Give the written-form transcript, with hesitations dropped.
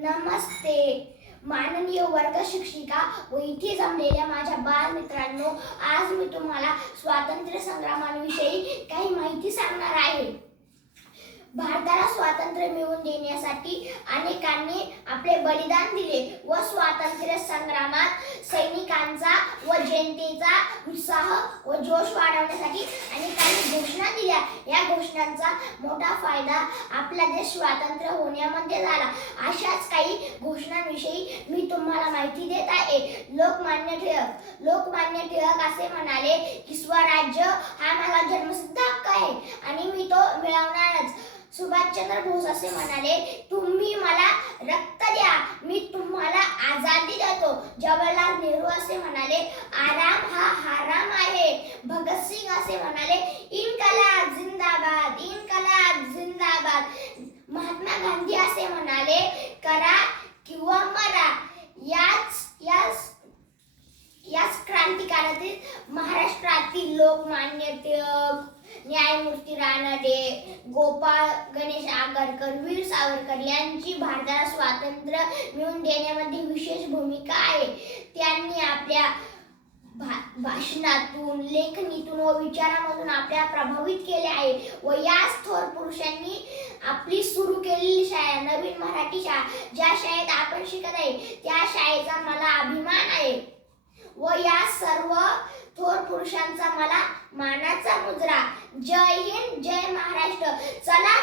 नमस्ते माननीय वर्ग शिक्षिका व इथे जमलेल्या माझ्या बालमित्रांनो, आज मी तुम्हाला स्वातंत्र्य संग्रामाविषयी काही माहिती सांगणार आहे. भारताला स्वातंत्र्य मिळवून देण्यासाठी अनेकांनी आपले बलिदान दिले व स्वातंत्र्य संग्रामात सैनिकांचा व जनतेचा उत्साह व जोश वाढवण्यासाठी अनेकांनी घोषणा दिल्या. या घोषणांचा मोठा फायदा आपला देश स्वातंत्र्य होण्यामध्ये झाला. अशाच काही घोषणांविषयी मी तुम्हाला माहिती देत आहे. लोकमान्य टिळक असे म्हणाले की स्वराज्य हा माझा जन्मसिद्ध हक्क आहे आणि मी तो मिळवणारच. सुभाषचंद्र बोस असे म्हणाले, तुम्ही मला रक्त द्या, मी तुम्हाला आझादी देतो. जवाहरलाल नेहरू असे म्हणाले, आराम हा हराम आहे. भगतसिंग असे म्हणाले, इन्कलाब जिंदाबाद, इन्कलाब जिंदाबाद. महात्मा गांधी असे म्हणाले, करा किंवा मरा. याच क्रांतिकारातील महाराष्ट्रातील लोकमान्य टिळक, न्यायमूर्ती रानडे, गोपाळ गणेश आगरकर, वीर सावरकर यांची भारताला स्वातंत्र्य मिळवून देण्यामध्ये विशेष भूमिका आहे. त्यांनी आपल्या भाषणातून, लेखणीतून व विचारामधून आपल्याला प्रभावित केले आहे व याच थोर पुरुषांनी आपली सुरू केलेली शाळा, नवीन मराठी शाळा, ज्या शाळेत आपण शिकत आहे त्या शाळेचा मला अभिमान आहे व या सर्व थोर पुरुषांचा मला मानाचा मुजरा. जय हिंद, जय महाराष्ट्र. चला